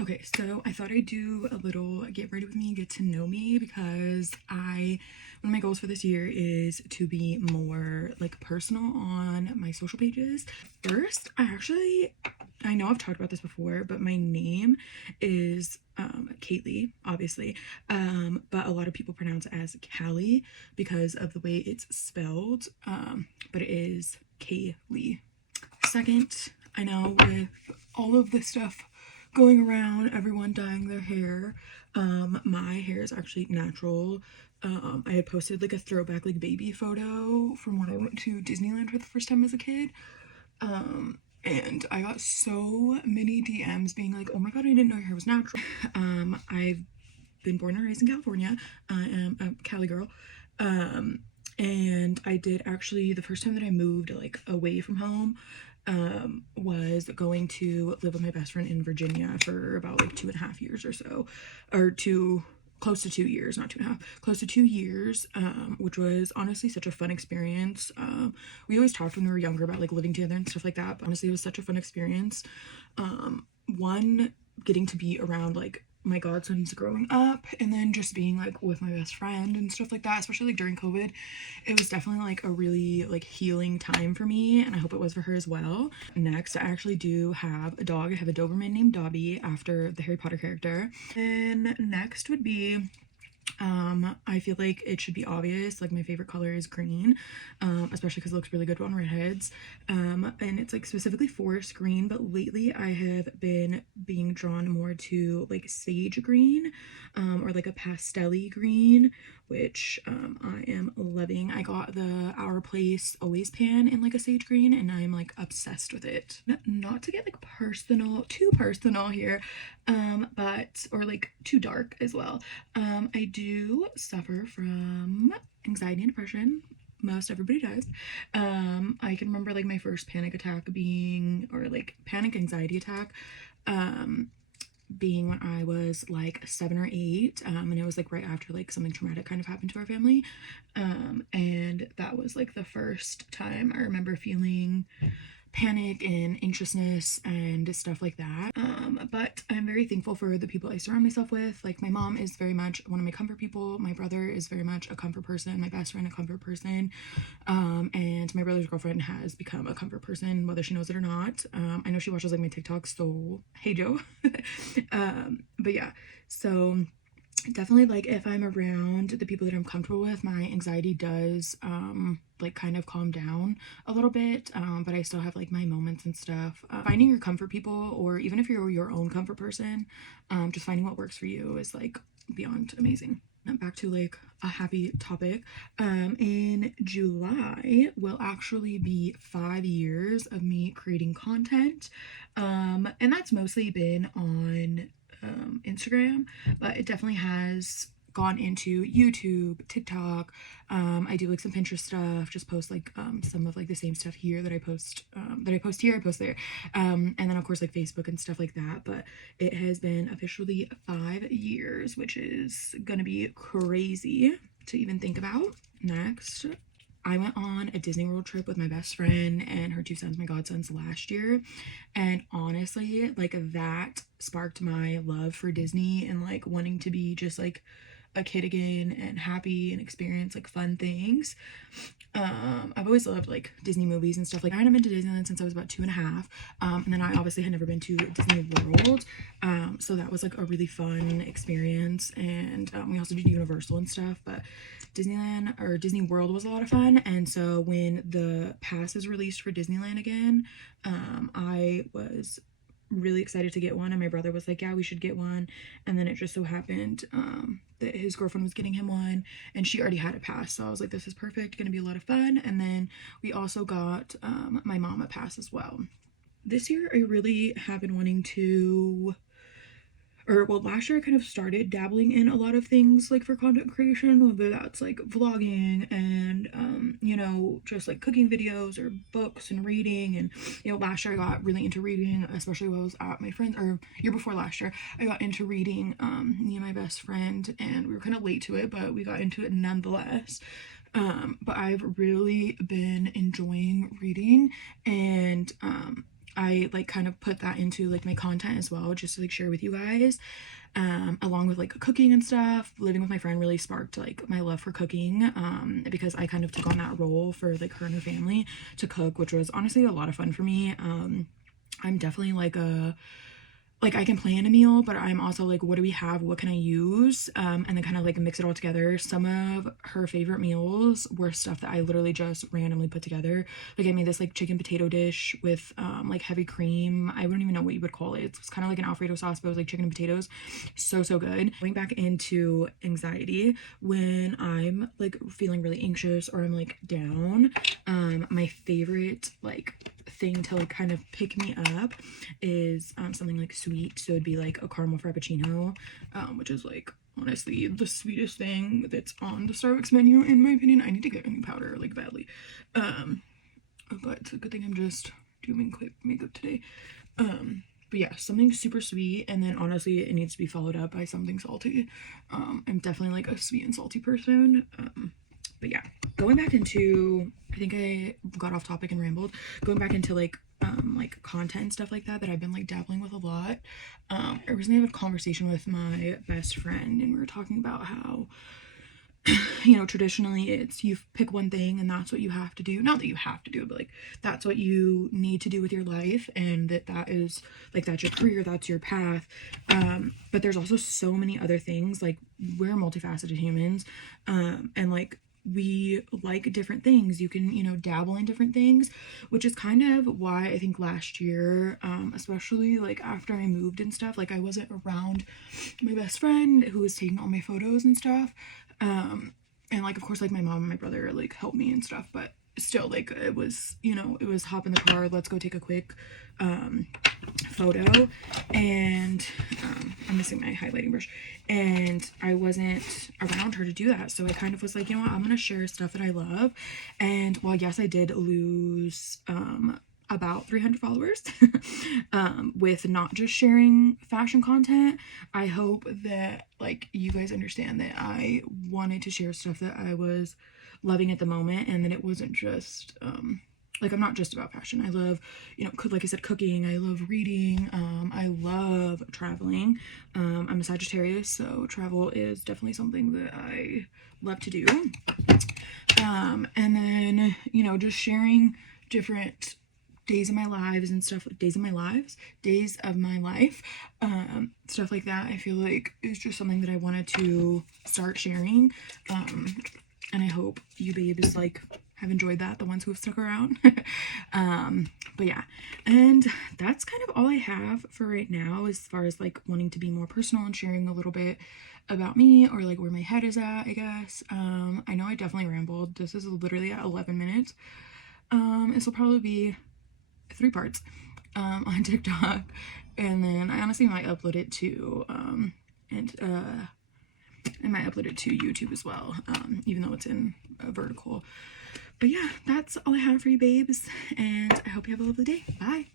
Okay, so I thought I'd do a little get ready with me, get to know me, because one of my goals for this year is to be more like personal on my social pages. First, I know I've talked about this before, but my name is Kaylee, obviously, but a lot of people pronounce it as Callie because of the way it's spelled, but it is Kaylee. Second, I know with all of this stuff going around, everyone dyeing their hair, my hair is actually natural. I had posted like a throwback like baby photo from when I went to Disneyland for the first time as a kid, and I got so many DMs being like, oh my god, I didn't know your hair was natural. I've been born and raised in California. I am a Cali girl. And I did actually, the first time that I moved like away from home, was going to live with my best friend in Virginia for about like 2.5 years or so, or close to 2 years, not 2.5, close to 2 years, which was honestly such a fun experience. We always talked when we were younger about like living together and stuff like that, but honestly it was such a fun experience. One, getting to be around like my godsons growing up, and then just being like with my best friend and stuff like that, especially like during COVID. It was definitely like a really like healing time for me, and I hope it was for her as well. Next, I actually do have a dog. I have a Doberman named Dobby after the Harry Potter character. And next would be, I feel like it should be obvious, like my favorite color is green, especially because it looks really good on redheads, and it's like specifically forest green, but lately I have been being drawn more to like sage green, or like a pastel-y green, which I am loving. I got the Our Place Always pan in like a sage green, and I'm like obsessed with it. Not to get like too personal here, but or like too dark as well. I do suffer from anxiety and depression. Most everybody does. I can remember like my first panic attack being, or like panic anxiety attack, being when I was like 7 or 8, and it was like right after like something traumatic kind of happened to our family, and that was like the first time I remember feeling panic and anxiousness and stuff like that. But I'm very thankful for the people I surround myself with. Like my mom is very much one of my comfort people. My brother is very much a comfort person. My best friend a comfort person. And my brother's girlfriend has become a comfort person, whether she knows it or not. I know she watches like my TikToks, so hey Joe. But yeah, so definitely like if I'm around the people that I'm comfortable with, my anxiety does like kind of calm down a little bit, but I still have like my moments and stuff. Finding your comfort people, or even if you're your own comfort person, just finding what works for you is like beyond amazing. Now back to like a happy topic. In July will actually be 5 years of me creating content, and that's mostly been on Instagram, but it definitely has gone into YouTube, TikTok. I do like some Pinterest stuff, just post like some of like the same stuff here that I post here, I post there. And then of course like Facebook and stuff like that. But it has been officially 5 years, which is gonna be crazy to even think about. Next, I went on a Disney World trip with my best friend and her two sons, my godsons, last year. And honestly, like that sparked my love for Disney and like wanting to be just like a kid again and happy and experience like fun things. I've always loved like Disney movies and stuff. Like I hadn't been to Disneyland since I was about 2.5, and then I obviously had never been to Disney World, so that was like a really fun experience. And we also did Universal and stuff, but Disneyland or Disney World was a lot of fun. And so when the pass is released for Disneyland again, I was really excited to get one, and my brother was like, yeah, we should get one. And then it just so happened that his girlfriend was getting him one, and she already had a pass, so I was like, this is perfect, gonna be a lot of fun. And then we also got my mom a pass as well. This year I really have been wanting to, or well, last year I kind of started dabbling in a lot of things like for content creation, whether that's like vlogging and just like cooking videos or books and reading. And last year I got really into reading, especially when I was at my friend's, or year before last year I got into reading, me and my best friend, and we were kind of late to it, but we got into it nonetheless. But I've really been enjoying reading, and I like kind of put that into like my content as well, just to like share with you guys. Along with like cooking and stuff. Living with my friend really sparked like my love for cooking, because I kind of took on that role for like her and her family to cook, which was honestly a lot of fun for me. I'm definitely like I can plan a meal, but I'm also like, what do we have? What can I use? And then kind of like mix it all together. Some of her favorite meals were stuff that I literally just randomly put together. Like I made this like chicken potato dish with like heavy cream. I wouldn't even know what you would call it. It's kind of like an Alfredo sauce, but it was like chicken and potatoes. So, so good. Going back into anxiety, when I'm like feeling really anxious or I'm like down, my favorite like thing to like kind of pick me up is something like sweet. So it'd be like a caramel frappuccino, which is like honestly the sweetest thing that's on the Starbucks menu in my opinion. I need to get a new powder like badly, but it's a good thing I'm just doing quick makeup today. But yeah, something super sweet, and then honestly it needs to be followed up by something salty. I'm definitely like a sweet and salty person. But yeah, going back into, I think I got off topic and rambled. Going back into like content and stuff like that I've been like dabbling with a lot. I recently had a conversation with my best friend, and we were talking about how, you know, traditionally it's you pick one thing and that's what you have to do. Not that you have to do it, but like that's what you need to do with your life, and that is like that's your career, that's your path. But there's also so many other things. Like we're multifaceted humans, and like we like different things. You can, you know, dabble in different things, which is kind of why I think last year, especially like after I moved and stuff, like I wasn't around my best friend who was taking all my photos and stuff. And like of course like my mom and my brother like helped me and stuff, but still like it was, you know, it was hop in the car, let's go take a quick photo. And I'm missing my highlighting brush, and I wasn't around her to do that, so I kind of was like, you know what, I'm gonna share stuff that I love. And while yes, I did lose about 300 followers with not just sharing fashion content, I hope that like you guys understand that I wanted to share stuff that I was loving at the moment, and that it wasn't just like I'm not just about fashion. I love, you know, like I said, cooking. I love reading. I love traveling. I'm a Sagittarius, so travel is definitely something that I love to do. And then, you know, just sharing different days of my lives and stuff. Days of my life, stuff like that. I feel like is just something that I wanted to start sharing. And I hope you babes like have enjoyed that, the ones who have stuck around. But yeah, and that's kind of all I have for right now as far as like wanting to be more personal and sharing a little bit about me, or like where my head is at, I guess. I know I definitely rambled. This is literally at 11 minutes. This will probably be 3 parts on TikTok, and then I honestly might upload it to I might upload it to YouTube as well, even though it's in a vertical. But yeah, that's all I have for you babes, and I hope you have a lovely day. Bye.